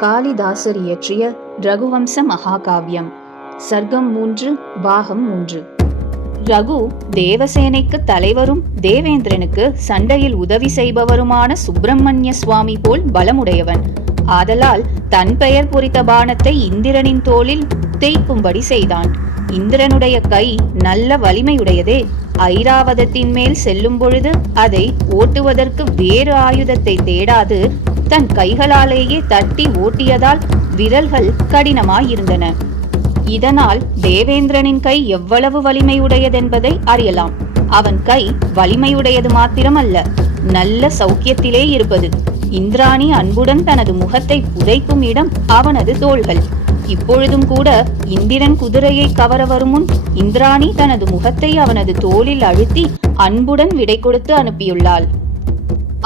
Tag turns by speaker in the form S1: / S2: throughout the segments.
S1: காளிதாசர் இயற்றிய ரகுவம்ச மகாகாவியம். சர்க்கம் மூன்று பாகம் மூன்று. ரகு தேவசேனைக்கு தலைவரும் தேவேந்திரனுக்கு சண்டையில் உதவி செய்பவருமான சுப்பிரமணிய சுவாமி போல் பலமுடையவன். ஆதலால் தன் பெயர் பொறித்த பானத்தை இந்திரனின் தோளில் தேய்க்கும்படி செய்தான். இந்திரனுடைய கை நல்ல வலிமையுடையதே. ஐராவதத்தின் மேல் செல்லும் பொழுது அதை ஓட்டுவதற்கு வேறு ஆயுதத்தை தேடாது தன் கைகளாலேயே தட்டி ஓட்டியதால் விரல்கள் கடினமாயிருந்தன. இதனால் தேவேந்திரனின் கை எவ்வளவு வலிமையுடையதென்பதை அறியலாம். அவன் கை வலிமையுடையது மாத்திரமல்ல நல்ல சௌக்கியத்திலே இருப்பது. இந்திராணி அன்புடன் தனது முகத்தை புதைக்கும் இடம் அவனது தோள்கள். இப்பொழுதும் கூட இந்திரன் குதிரையை கவர வரும் முன் இந்திராணி தனது முகத்தை அவனது தோளில் அழுத்தி அன்புடன் விடை கொடுத்து அனுப்பியுள்ளாள்.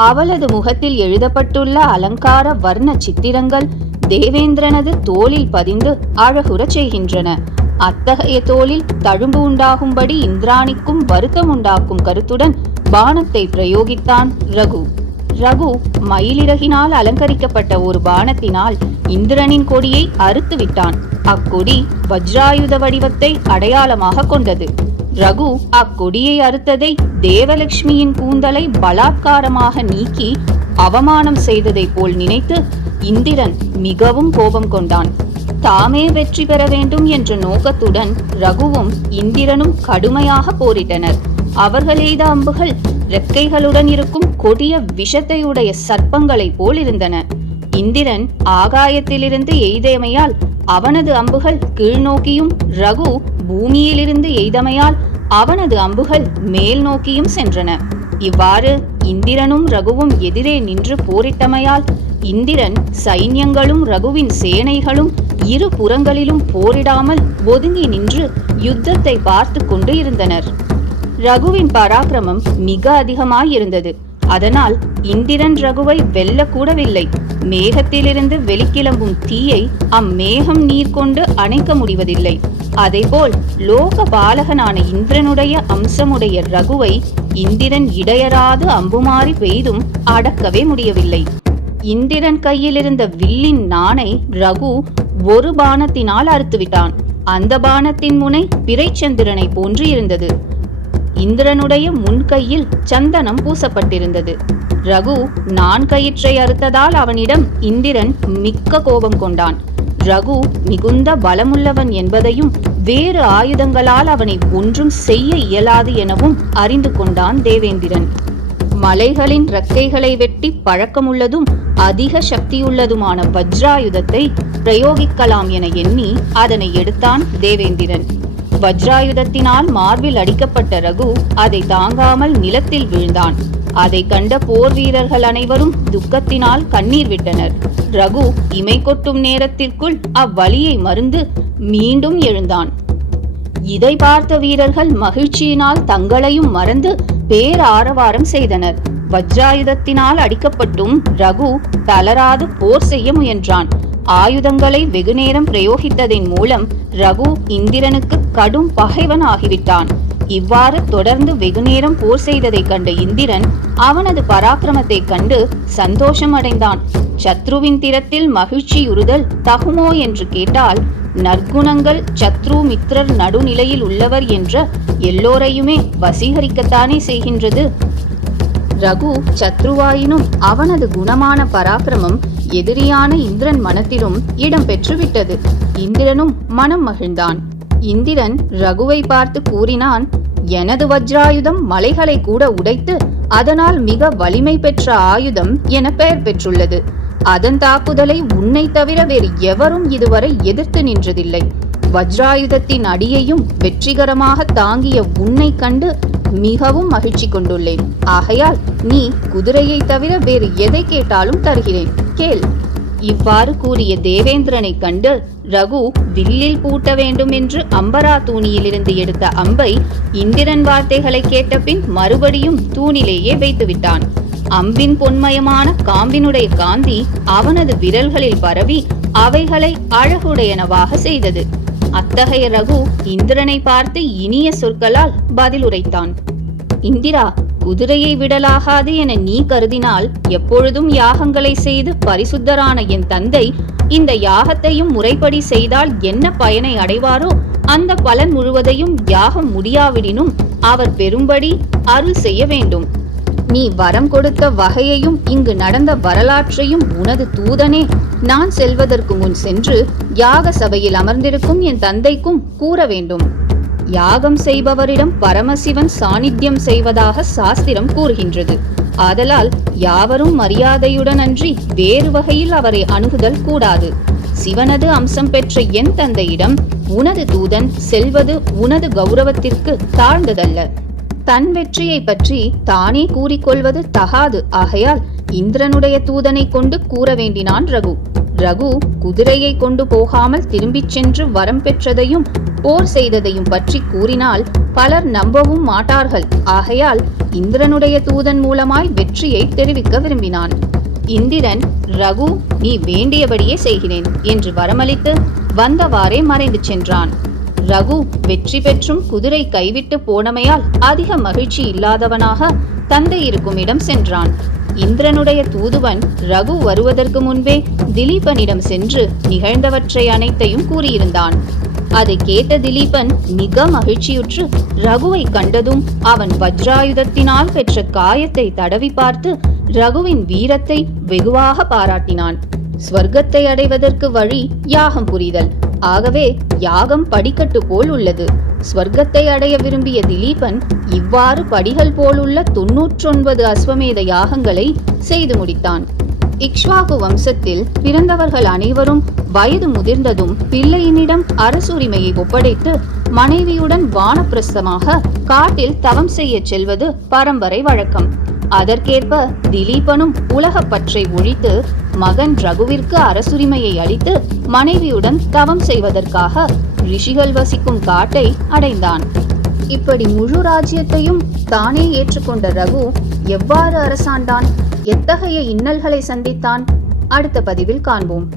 S1: அவளது முகத்தில் எழுதப்பட்டுள்ள அலங்கார வர்ண சித்திரங்கள் தேவேந்திரனது தோளில் பதிந்து அழகுறச் செய்கின்றன. அத்தகைய தோளில் தழும்பு உண்டாகும்படி இந்திராணிக்கும் வருத்தம் உண்டாக்கும் கருத்துடன் பானத்தை பிரயோகித்தான் ரகு. ரகு மயிலிறகினால் அலங்கரிக்கப்பட்ட ஒரு பானத்தினால் இந்திரனின் கொடியை அறுத்து விட்டான் அக்கொடி வஜ்ராயுத வடிவத்தை அடையாளமாக கொண்டது. ரகு அக்கொடியை அறுத்ததை தேவலட்சுமியின் கூந்தலை பலாத்காரமாக நீக்கி அவமானம் செய்ததை போல் நினைத்து இந்திரன் மிகவும் கோபம் கொண்டான். தாமே வெற்றி பெற வேண்டும் என்ற நோக்கத்துடன் ரகுவும் இந்திரனும் கடுமையாக போரிட்டனர். அவர்கள் எய்த அம்புகள் ரெக்கைகளுடன் இருக்கும் கொடிய விஷத்தையுடைய சர்ப்பங்களைப் போல் இருந்தன. இந்திரன் ஆகாயத்திலிருந்து எய்தமையால் அவனது அம்புகள் கீழ்நோக்கியும் ரகு பூமியிலிருந்து எய்தமையால் அவனது அம்புகள் மேல் நோக்கியும் சென்றன. இவ்வாறு இந்திரனும் ரகுவும் எதிரே நின்று போரிட்டமையால் இந்திரன் சைன்யங்களும் ரகுவின் சேனைகளும் இரு புறங்களிலும் போரிடாமல் ஒதுங்கி நின்று யுத்தத்தை பார்த்து கொண்டு இருந்தனர். ரகுவின் பராக்கிரமம் மிக அதிகமாயிருந்தது. அதனால் இந்திரன் ரகுவை வெல்லக்கூடவில்லை. மேகத்திலிருந்து வெளிக்கிளம்பும் தீயை அம்மேகம் நீர் கொண்டு அணைக்க முடிவதில்லை. அதேபோல் லோக பாலகனான இந்திரனுடைய அம்சமுடைய ரகுவை இந்திரன் இடையராது அம்புமாறி பெய்தும் அடக்கவே முடியவில்லை. இந்திரன் கையிலிருந்த வில்லின் நாணை ரகு ஒரு பானத்தினால் அறுத்துவிட்டான். அந்த பானத்தின் முனை பிறைச்சந்திரனை போன்று இருந்தது. இந்திரனுடைய முன்கையில் சந்தனம் பூசப்பட்டிருந்தது. ரகு நான் கயிற்றை அறுத்ததால் அவனிடம் இந்திரன் மிக்க கோபம் கொண்டான். ரகு மிகுந்த பலமுள்ளவன் என்பதையும் வேறு ஆயுதங்களால் அவனை ஒன்றும் செய்ய இயலாது எனவும் அறிந்து கொண்டான் தேவேந்திரன். மலைகளின் ரெக்கைகளை வெட்டி பழக்கமுள்ளதும் அதிக சக்தியுள்ளதுமான வஜ்ராயுதத்தை பிரயோகிக்கலாம் என எண்ணி அதனை எடுத்தான் தேவேந்திரன். வஜ்ராயுதத்தினால் மார்பில் அடிக்கப்பட்ட ரகு அதை தாங்காமல் நிலத்தில் வீழ்ந்தான். அதை கண்ட போர் வீரர்கள் அனைவரும் துக்கத்தினால் கண்ணீர் விட்டனர். ரகு இமை கொட்டும் நேரத்திற்குள் அவ்வழியை மருந்து மீண்டும் எழுந்தான். இதை பார்த்த வீரர்கள் மகிழ்ச்சியினால் தங்களையும் மறந்து பேர் ஆரவாரம் செய்தனர். வஜ்ராயுதத்தினால் அடிக்கப்பட்டும் ரகு தளராது போர் செய்ய முயன்றான். ஆயுதங்களை வெகுநேரம் பிரயோகித்ததின் மூலம் ரகு இந்திரனுக்கு கடும் பகைவன் ஆகிவிட்டான் இவ்வாறு தொடர்ந்து வெகுநேரம் போர் செய்ததைக் கண்ட இந்திரன் அவனது பராக்கிரமத்தைக் கண்டு சந்தோஷம் அடைந்தான் சத்ருவின் திறத்தில் மகிழ்ச்சியுறுதல் தகுமோ என்று கேட்டால் நற்குணங்கள் சத்ரு மித்ரர் நடுநிலையில் உள்ளவர் என்ற எல்லோரையுமே வசீகரிக்கத்தானே செய்கின்றது. ரகு சத்ருவாயினும் அவனது குணமான பராக்கிரமம் எதிரியான இந்திரன் மனத்திலும் இடம் பெற்றுவிட்டது. இந்திரனும் மனம் மகிழ்ந்தான். இந்திரன் ரகுவை பார்த்து கூறினான் எனது வஜ்ராயுதம் மலைகளை கூட உடைத்து அதனால் மிக வலிமை பெற்ற ஆயுதம் என பெயர் பெற்றுள்ளது. அதன் தாக்குதலை உன்னை தவிர வேறு எவரும் இதுவரை எதிர்த்து நின்றதில்லை. வஜ்ராயுதத்தின் அடியையும் வெற்றிகரமாக தாங்கிய உன்னை கண்டு மிகவும் மகிழ்ச்சி கொண்டுள்ளேன். ஆகையால் நீ குதிரையை தவிர வேறு எதை கேட்டாலும் தருகிறேன். கேள். இவ்வாறு கூறிய தேவேந்திரனை கண்டு ரகு வில்லில் பூட்ட வேண்டும் என்று அம்பரா தூணியிலிருந்து எடுத்த அம்பை இந்திரன் வார்த்தைகளை கேட்டபின் மறுபடியும் தூணிலேயே வைத்துவிட்டான். அம்பின் பொன்மயமான காம்பினுடைய காந்தி அவனது விரல்களில் பரவி அவைகளை அழகுடையனவாக செய்தது. அத்தகைய ரகு இந்திரனை பார்த்து இனிய சொற்களால் பதில் உரைத்தான். இந்திரா குதிரையை விடலாகாது என நீ கருதினால் எப்பொழுதும் யாகங்களை செய்து பரிசுத்தரான என் தந்தை இந்த யாகத்தையும் முறைப்படி செய்தால் என்ன பயனை அடைவாரோ அந்த பலன் முழுவதையும் யாகம் முடியாவிடினும் அவர் பெரும்படி அருள் செய்ய வேண்டும். நீ வரம் கொடுத்த வகையையும் இங்கு நடந்த வரலாற்றையும் உனது தூதனே. நான் செல்வதற்கு முன் சென்று யாக சபையில் அமர்ந்திருக்கும் என் தந்தைக்கும் கூற வேண்டும். யாகம் செய்பவரிடம் பரமசிவன் சாநித்தியம் செய்வதாக சாஸ்திரம் கூறுகின்றது. ஆதலால் யாவரும் மரியாதையுடன் அன்றி வேறு வகையில் அவரை அணுகுதல் கூடாது. சிவனது அம்சம் பெற்ற என் தந்தையிடம் உனது தூதன் செல்வது உனது கௌரவத்திற்கு தாழ்ந்ததல்ல. தன் வெற்றியை பற்றி தானே கூறிக்கொள்வது தகாது. ஆகையால் இந்திரனுடைய தூதனை கொண்டு கூற வேண்டினான் ரகு. ரகு குதிரையை கொண்டு போகாமல் திரும்பிச் சென்று வரம் பெற்றதையும் போர் செய்ததையும் பற்றி கூறினால் பலர் நம்பவும் மாட்டார்கள். ஆகையால் இந்திரனுடைய தூதன் மூலமாய் வெற்றியை தெரிவிக்க விரும்பினான். இந்திரன் ரகு நீ வேண்டியபடியே செய்கிறேன் என்று வரமளித்து வந்தவாறே மறைந்து சென்றான். ரகு வெற்றி பெற்றும் குதிரை கைவிட்டு போனமையால் அதிக மகிழ்ச்சி இல்லாதவனாக தந்தை இருக்கும் இடம் சென்றான். இந்திரனுடைய தூதுவன் ரகு வருவதற்கு முன்பே திலீபனிடம் சென்று நிகழ்ந்தவற்றை அனைத்தையும் கூறியிருந்தான். அதை கேட்ட திலீபன் மிக மகிழ்ச்சியுற்று ரகுவை கண்டதும் அவன் வஜ்ராயுதத்தினால் பெற்ற காயத்தை தடவி பார்த்து ரகுவின் வீரத்தை வெகுவாக பாராட்டினான். ஸ்வர்க்கத்தை அடைவதற்கு வழி யாகம் புரிதல். ஆகவே யாகம் படிக்கட்டு போல் உள்ளது. ஸ்வர்க்கத்தை அடைய விரும்பிய திலீபன் இவ்வாறு படிகள் போலுள்ள தொன்னூற்றொன்பது அஸ்வமேத யாகங்களை செய்து முடித்தான். இக்ஷ்வாகு வம்சத்தில் பிறந்தவர்கள் அனைவரும் வயது முதிர்ந்ததும் பிள்ளையினிடம் அரசுரிமையை ஒப்படைத்து மனைவியுடன் வானப்பிரஸ்தமாக காட்டில் தவம் செய்யச் செல்வது பரம்பரை வழக்கம். அதற்கேற்ப திலீபனும் உலகப் பற்றை ஒழித்து மகன் ரகுவிற்கு அரசுரிமையை அளித்து மனைவியுடன் தவம் செய்வதற்காக ரிஷிகள் வசிக்கும் காட்டை அடைந்தான். இப்படி முழு ராஜ்யத்தையும் தானே ஏற்றுக்கொண்ட ரகு எவ்வாறு அரசாண்டான்? எத்தகைய இன்னல்களை சந்தித்தான்? அடுத்த பதிவில் காண்போம்.